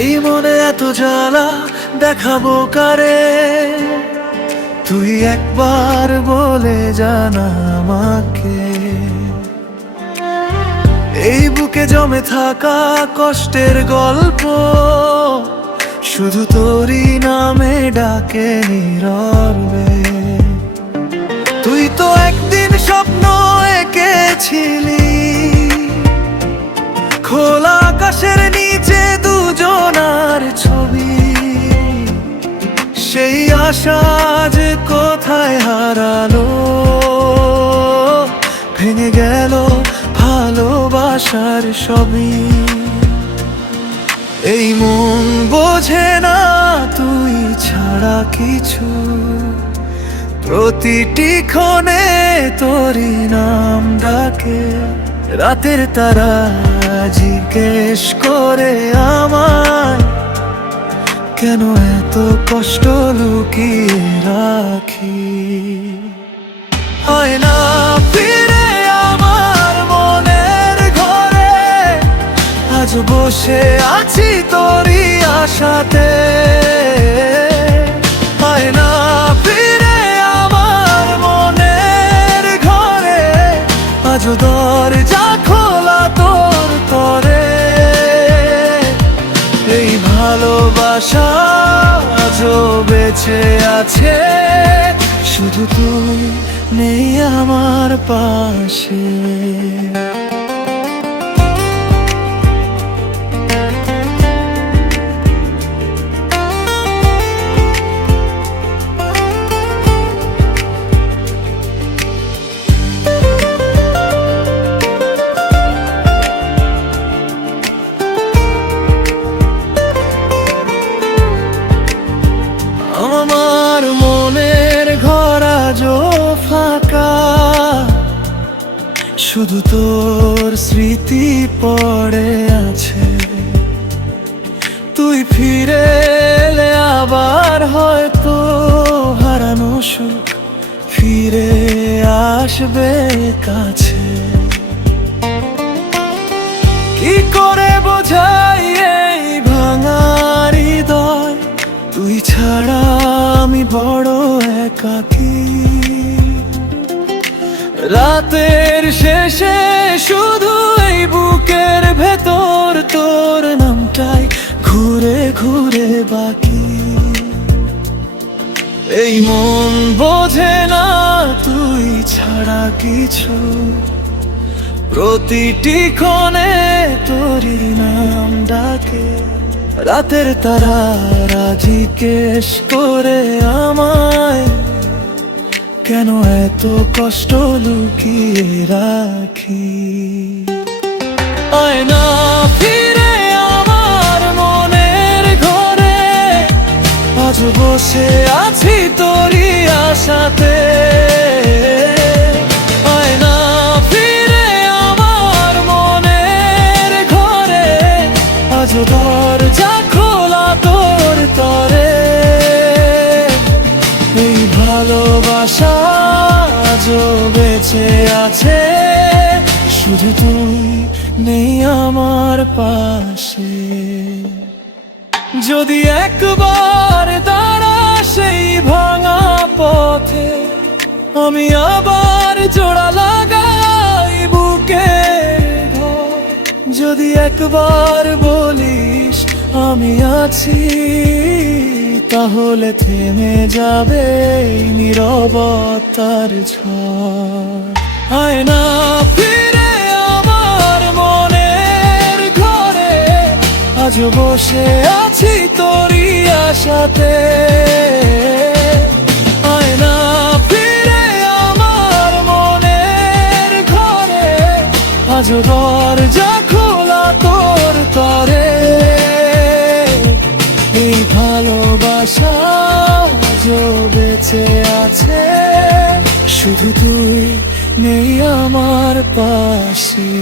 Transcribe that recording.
এই মনে এত জ্বালা দেখাবো কারে? তুই একবার বলে জানা আমাকে। এই বুকে জমে থাকা কষ্টের গল্প শুধু তোরই নামে ডাকে নীরবে। তুই তো একদিন স্বপ্ন এঁকেছিলি, খোলা আকাশের নিচে দুজনার ছবি। সেই আশা যে কোথায় হারালো, ভেঙে গেল ভালোবাসার সবই। এই মন বোঝে না তুই ছাড়া কিছু, প্রতিটি ক্ষণে তোরই নাম ডাকে। রাতের তারা জিজ্ঞেস করে আমায়, কেন এত কষ্ট লুকিয়ে রাখি? হয় না ফিরে আমার মনের ঘরে, আজ বসে আছি তোরই আশাতে। হয় না ফিরে আমার মনের ঘরে, আজ দরজা খোলা তোর তরে। এই ভালোবাসা আজও বেঁচে আছে, শুধু তুই নেই আমার পাশে। আমার মনের ঘর আজও ফাঁকা, শুধু তোর স্মৃতি পড়ে আছে। তুই ফিরে এলে আবার হয়তো হারানো সুখ ফিরে আসবে কাছে। কি করে বোঝাই এই ভাঙা হৃদয়, তুই ছাড়া আমি বড় একাকী। রাতের শেষে শুধু এই বুকের ভেতর তোর নামটাই ঘুরে ঘুরে বাকি। এই মন বোঝে না তুই ছাড়া কিছু, প্রতিটি ক্ষণে তোরই নাম ডাকে। রাতের তারা জিজ্ঞেস করে আমায়, কেন এত কষ্ট লুকিয়ে রাখি? আয় না ফিরে আমার মনের ঘরে, আজ বসে আছি তোরই আশাতে। আয় না ফিরে আমার মনের ঘরে, আজ দরজা খোলা তোর তরে। এই ভালোবাসা আজও বেঁচে আছে, শুধু তুই নেই আমার পাশে। যদি একবার দাঁড়া সেই ভাঙা পথে, আমি আবার জোড়া লাগাই বুকে ঘর। যদি একবার বলিস আমি আছি, তাহলে থেমে যাবে নীরবতার ঝড়। হয় না ফিরে আমার মনের ঘরে, আজ বসে আছি তোরই আশাতে। হয় না ফিরে আমার মনের ঘরে, আজ দরজা খোলা তোর তরে। এই ভালোবাসা আজও বেঁচে আছে, শুধু তুই নেই আমার পাশে।